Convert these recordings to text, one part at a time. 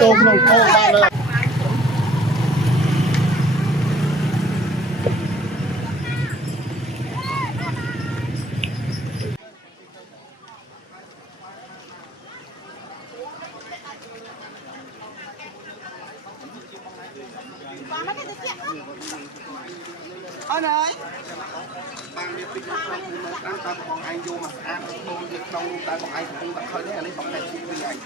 ចូលក្នុងថោបានលើអរហើយបានមានពីក្នុងតាមតាមបងឯងយកមកស្អាតដូចនៅក្នុងតែបងឯងកំពុងតែឃើញនេះអានេះបងតែជួយវិញឯង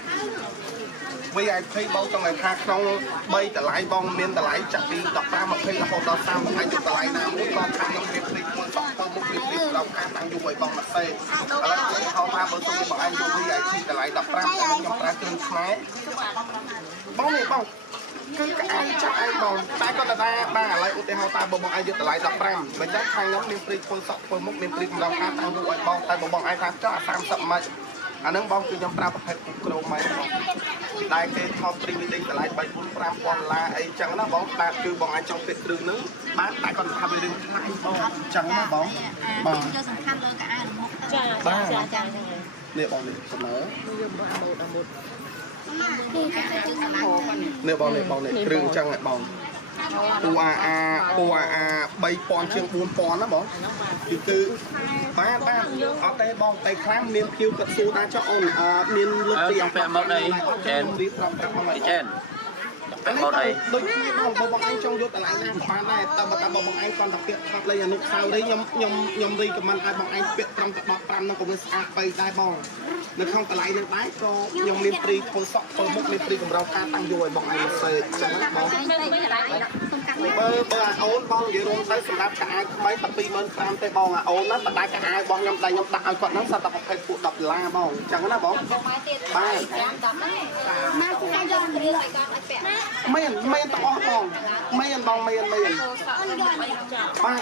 បងចង់ឲ្យថាក្នុង3តម្លៃបងមានតម្លៃចាក់ពី15 20រហូតដល់30បងឯងយកតម្លៃណាមួយបងខាងខ្ញុំមានព្រីមួយសក់ទៅមុខព្រីដល់ខាងតាំងយកឲ្យបងមកសេឥឡូវខ្ញុំហៅថាបើសិនបងឯងយក VIP តម្លៃ15ខ្ញុំប្រើគ្រឿងខ្មែរបងនេះបងគឺឯងចាក់ឯងបងតែគាត់ថាបានឥឡូវឧទាហរណ៍តែបងឯងយកតម្លៃ15បើចាក់ខាងខ្ញុំមានព្រីធ្វើសក់ធ្វើមុខមានព្រីម្ដងខាងតាំងយកឲ្យបងតែបងឯងថាចោះ30ម៉ាច់អាហ្នឹងបងគឺខ្ញុំប្រើប្រភេទក្រូម៉ៃបងតែគេថតព្រីវីដេអូតម្លៃ3 4 5 $1000អីចឹងណាបងតែគឺបងអាចចង់ពេកគ្រឿងហ្នឹងបានតែគាត់ថាវារឿងថ្លៃបងចឹងណាបងបាទគឺសំខាន់លើកាអាវមុខចាចានេះបងនេះសំណើនេះបងនេះគ្រឿងចឹងហ៎បងពូអា3000ជាង4000ណាបងគឺបាទអត់ទេបងតែខ្លាំងមានភៀវកាត់ស៊ូដែរចុះអូនមានលុបពីពាក់មកអីចែនរៀបប្រាប់មកចែនពាក់មកអីដូចគ្នាបងឯងចង់យកតម្លៃណាបានដែរតែបើបងឯងគាត់តែពាក់ថតលេងអនុស្សាវរីយ៍ខ្ញុំរីកមិនឲ្យបងឯងពាក់ត្រឹមតែ15ហ្នឹងក៏វាស្អាតបីដែរបងនៅក្នុងតម្លៃនឹងដែរក៏ខ្ញុំមានព្រីធ្វើសក់ធ្វើមុខមានព្រីកម្រោការតាំងយកឲ្យបងឯងសេចឹងណាបងបើអូនបងនិយាយរួមទៅសម្រាប់កាអាវថ្មីតែ25000ទេបងអូនណាបដាច់កាអាវបងខ្ញុំតែខ្ញុំដាក់ឲ្យគាត់ហ្នឹងសតតែ20ពួក$10បងចឹងណាបងបាទណាគឺយករៀលឲ្យគាត់ឲ្យពាក់មានទាំងអស់បងមានបងមានបាទ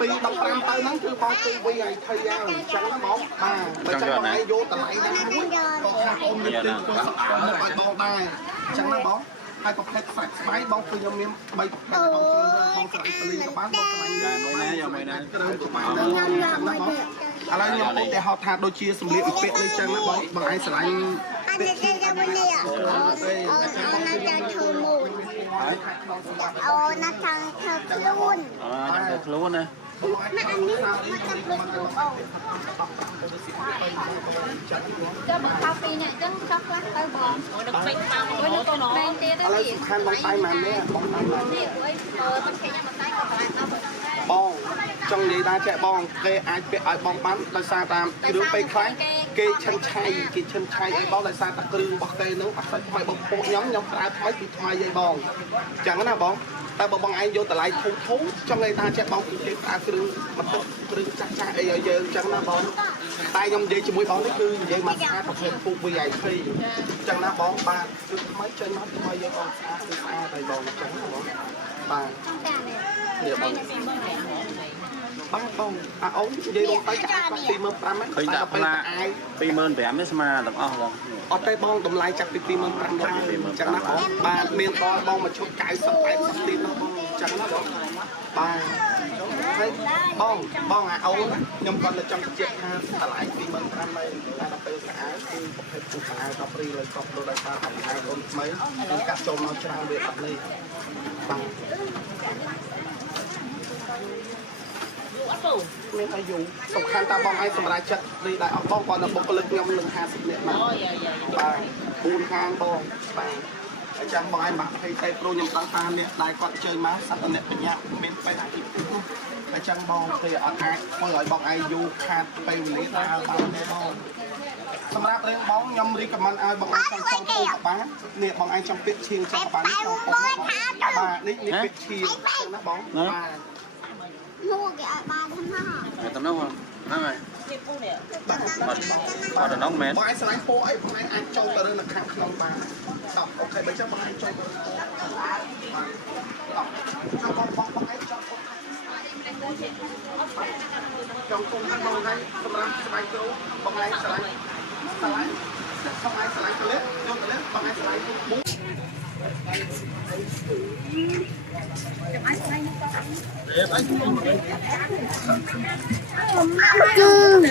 ពី15ទៅហ្នឹងគឺបងគឺវាឲ្យថៃយ៉ាងអញ្ចឹងណាបងបាទបើចឹងបងឯងយកតម្លៃណាមួយក៏ថាអូនមានទីធ្វើសក់មកឲ្យបងដែរអញ្ចឹងណាបងហើយប្រភេទខ្សាច់ស្បៃបងគឺខ្ញុំមាន3ប្រភេទបងស្រីពលីក៏បានបងស្រីមួយណាយកមួយណាគ្រឿងក៏បានដែរចឹងណាបងឥឡូវខ្ញុំឧទាហរណ៍ថាដូចជាសម្លៀកបំពាក់នេះចឹងណាបងឯងស្រឡាញ់ពាក់ជាយ៉ាងនេះអូណាចង់ធ្វើមូលអូណាចង់ធ្វើខ្លួនចង់ធ្វើខ្លួនណាមកអានេះមកចាប់ខ្លួនអូចាំមកខោពីនេះអញ្ចឹងចុះខ្លះទៅបងដល់ពេញតាមមួយនោះក៏ពេញទៀតទេនេះខាងបងតៃម៉ាននេះបងតៃម៉ាននេះអើយមិនឃើញមកតៃក៏កន្លែងដល់បងចង់និយាយថាចាក់បងគេអាចពាក់ឲ្យបងបានដោយសារតាមគ្រឿងពេលខ្លះគេឈិនឆៃឲ្យបងដោយសារតែគ្រឿងរបស់គេនោះអត់ស្អាតថ្មីបងពោខ្ញុំប្រើថ្មីពីថ្មីឲ្យបងអញ្ចឹងណាបងតែបើបងឯងយកតម្លៃធំចង់និយាយថាចាក់បងគឺគេប្រើគ្រឿងបន្ទប់គ្រឿងចាស់អីឲ្យយើងអញ្ចឹងណាបងតែខ្ញុំនិយាយជាមួយបងនេះគឺនិយាយមកស្អាតប្រភេទពូក VIP អញ្ចឹងណាបងបាទគឺថ្មីចេញមកថ្មីយើងបងស្អាតហើយបងអញ្ចឹងណាបងបាទនេះបងបាទបងអូននិយាយរួមទៅចាក់25,000ហ្នឹងឃើញដាក់ផ្លា25,000នេះស្មើទាំងអស់បងអត់ទេបងតម្លៃចាក់ពី25,000ឡើងអញ្ចឹងណាបងបាទមានដល់បងមកឈប់90 80ទៀតណាបងអញ្ចឹងណាបងបាទហើយបងអូនខ្ញុំគាត់ទៅចង់ជិះថាតម្លៃ25,000ហើយតែដល់ពេលស្អាតគឺប្រភេទពូស្អាតដល់ព្រីលើកប់ដូចដោយសារតម្លៃអូនថ្មីគឺកាត់ចូលមកច្រើនវាអត់នេះបាទមានអាយុសំខាន់តាបងឯងសម្រាប់ចិត្តរីដែរអត់បងគាត់នៅបុគ្គលិកខ្ញុំនឹង50នាក់មកបាទ4ខាងបងបាទអញ្ចឹងបងឯងបាក់20តែព្រោះខ្ញុំដឹងថាអ្នកដែលគាត់ជើញមកសត្វអ្នកបញ្ញាមានពេលអាជីពអញ្ចឹងបងគេអត់អាចធ្វើឲ្យបងឯងយូរខាតពេលវេលាដល់បានទេបងសម្រាប់រឿងបងខ្ញុំរីកមិនឲ្យបងឯងចង់ពូកបាននេះបងឯងចង់ពាក្យឈៀងចង់បានចង់ពូបាទនេះពាក្យឈៀងណាបងបាទmua cái ở ba thằng nó tao nói không nói rồi mà tao nói mẹ bọn anh sẽ lấy phố ấy bọn anh trâu tao đơn là khang không ba đọc ok bây giờ bọn anh trâu đọc cho con ấy trong cùng ăn mồi hay không làm bài chú bọn anh sẽ lấy không ai sẽ lấy clip vô clip bọn anh sẽ lấy bún Cương.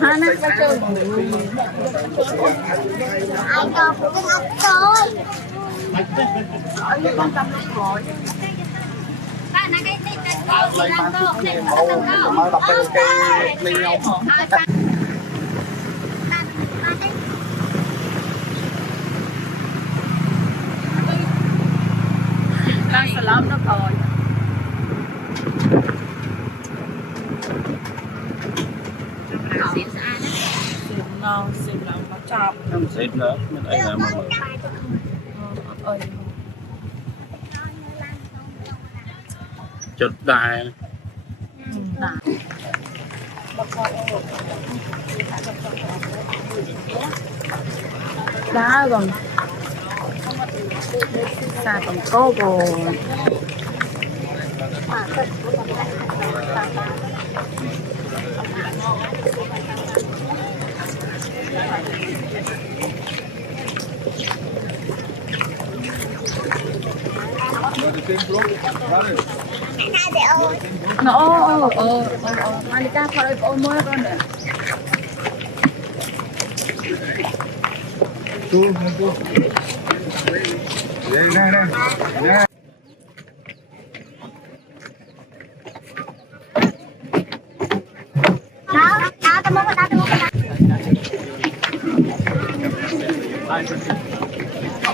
ha nè ba chơi ai đâu cũng ngọc rồi con cầm nó khỏi ba nãy cái con lấy làm bán đâu chút này nghề mẫu mới đọc cái linh nhau đang sờ lắm nó khỏi ngon xịn lắm nó chọc em xịt nữa mình ấy là mà ơi chụp đài đá còn xa còn có rồi nó Malika phải ôm môi con nè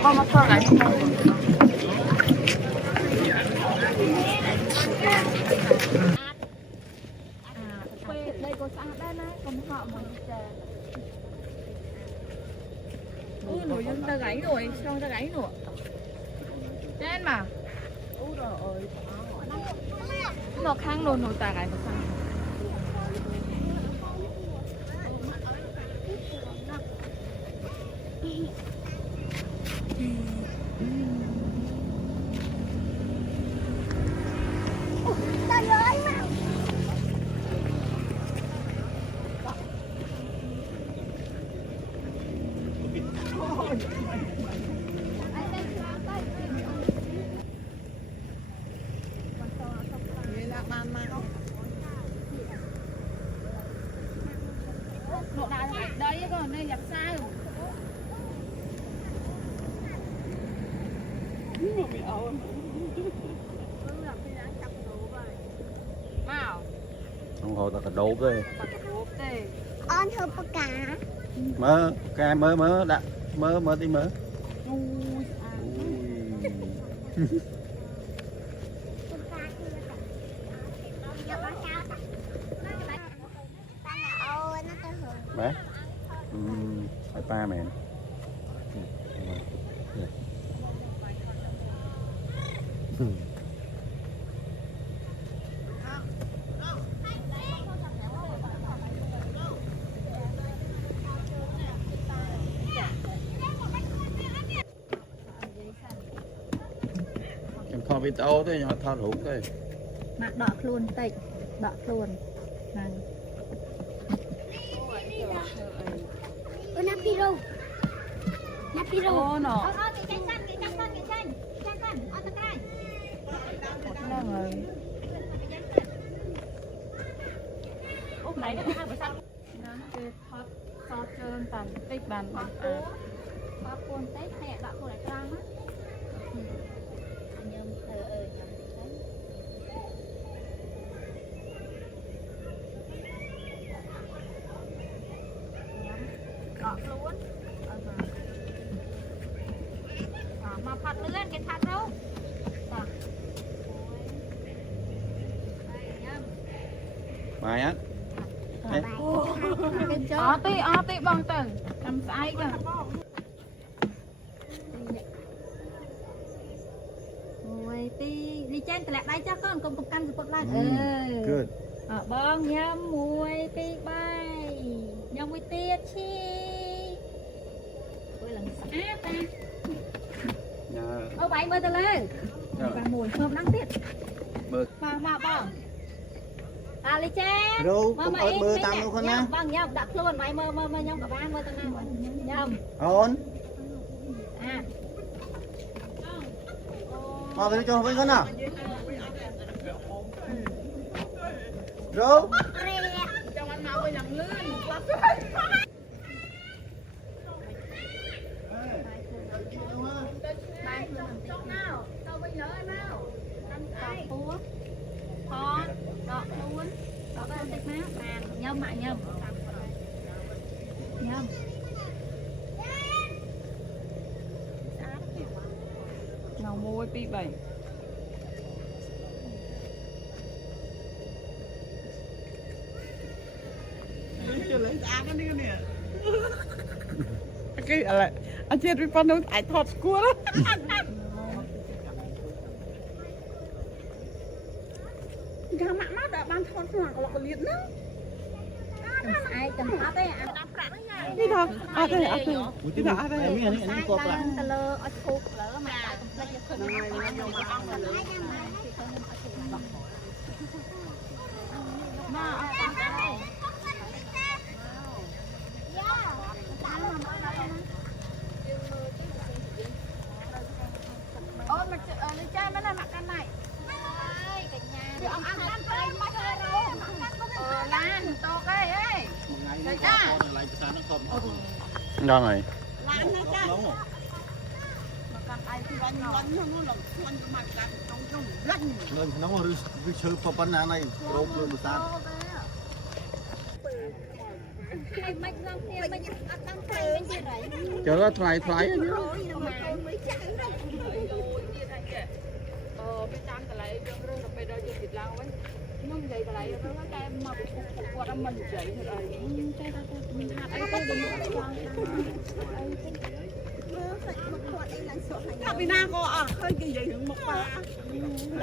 con mất thôi lại đây có xã đây này còn họ mà nổi dân ta gáy rồi xong ta gáy nữa trên mà nó khang nổi ta gáy một sao Nộ đá đấy còn đây nhập sai rồi. không hồi ta cả đốt đây on thưa bác cả mơ ca mơ đã mơ tí mơ bé phải ba mẹ kho bị tao thế nhỏ thao đủ thế mặt đỏ luôn tịnh đỏ luôn này Napiro ô nó cái chanh ở tận đây nó rồi úp này nó hai bữa sau nó cái hot so trơn tàn tích bàn bàn ba cuốn tết hay bạn cô lại trang á nhầm gọt luôn mà phạt lươn cái phạt đâu bài á ó tí bằng tầng làm sai cơ ôi đi trên lại đây cho con cùng căn cột lại good bong nhâm mùi tí bay nhâm mùi tiết chi ôi lần sát ta ô bảy mươi tờ lên và mùi thơm lắm tiết mà bong à lý cha đâu cũng ớt mơ tăng luôn con nha vâng nhâm đặt luôn mày mơ nhâm cả ba mơ tờ nào nhâm ổn à vào cái cho với con nào rồi nhâm mại nhâm nhâm nào môi pi bảy cáiอะไรอาเจียนไปปนไอทอดกลัวแล้วกามามาแต่บางทอดหัวเราก็เลี้ยงนะ ai cần hết đấy àนี่ทอดอะไรที่ทอดอะไร Ini kok lah. tơ lơ ở thuộc lỡ mà lấy cho thằng ôi mà lấy chai mới là mặc cái này thì ông ăn ăn thôi mà thôi đâu lan to cái ấy Ra này. Lan nó cha mà cầm ai thì bánh nó là xuân mà cầm trong gân Nó mà sư phần này rộp luôn một sao. Chờ nó thay thay. ไปตามแต่ไรเรื่องเราไปเราจะติดเราไว้นุ่มใจแต่ไรเพราะว่าใจมาปวดมันใจอะไรใจเรามันหักไอ้ก็ดึงถ้าไปหน้าก็เคยกี่อย่างถึงหมกปลา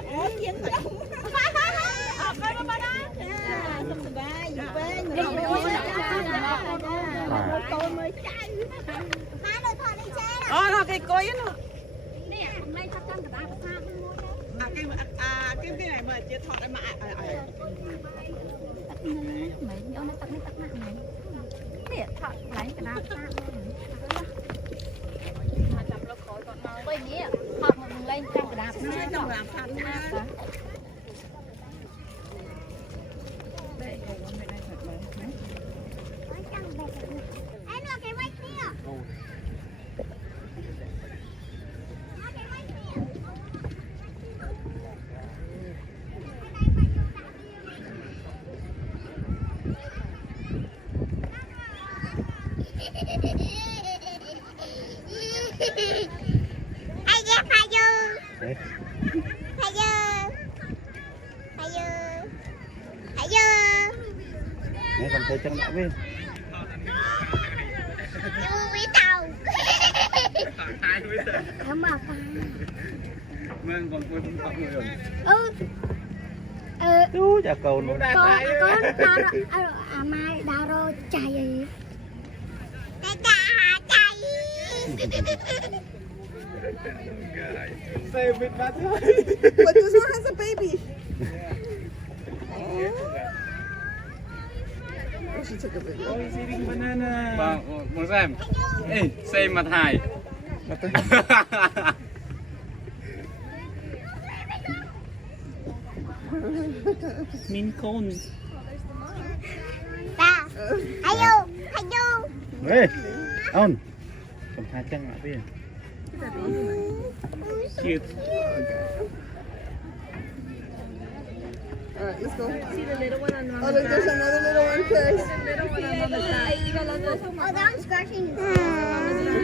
โอ้ยเย็นเลยไปมาได้สบายอยู่เป็นtôi mới chạy má ơi thôi đi chơi nó cái coi nó nè hôm nay chắc chắn cả ba sao cái này mà chưa thọt em mà mấy ông nó tắt nặng này nè thọt lấy cả ba sao mà chậm nó khỏi còn mau bây giờ thọt một lên trong cả đạp nó không làm thành nha Nè còn chơi chân lại với. không mà Mang còn quên không tặng người rồi. ừ Chú chả cầu luôn. con mai đào rồi chạy gì Save it, but this one has a baby. Oh, she took a video. Oh, he's eating banana. Vâng, muốn xem mặt hài. Min cone. Ayo. Ê, ông. Cầm hai chân lại với. Cute. Alright, let's go. See the little one on the Oh, look, there's another little one, Chris. Oh, that one's scratching his tail.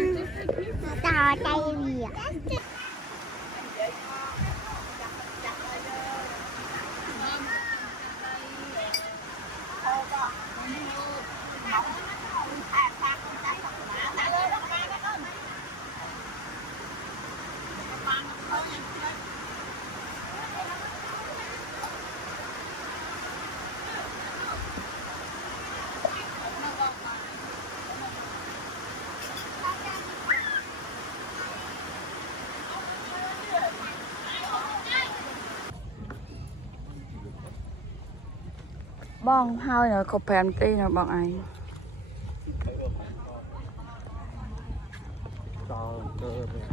Bong hai rồi cột phèn tí rồi bọn anh. Trời ơi.